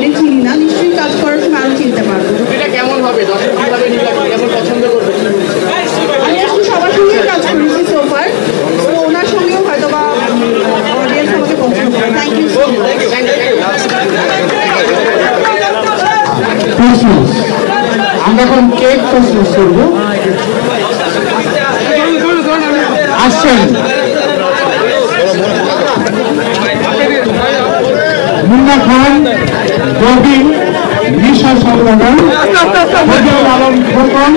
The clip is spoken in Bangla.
বাইরে চিনি না, নিশ্চয়ই কাজ করার সময় আরো চিনতে পারবো। এটা কেমন হবে, দর্শক কিভাবে নিবে, কেমন পছন্দ করবে? আমি আসলে সবার সঙ্গে কাজ করেছি সোফার, তো ওনার সঙ্গেও হয়তো বা অডিয়েন্স আমাকে পছন্দ করে। Thank you so much. আমরা এখন কেক প্রস্তুত করবো। আসছেন মুন্না খান, রবিন, নিশা সরকার, আলম খোকন,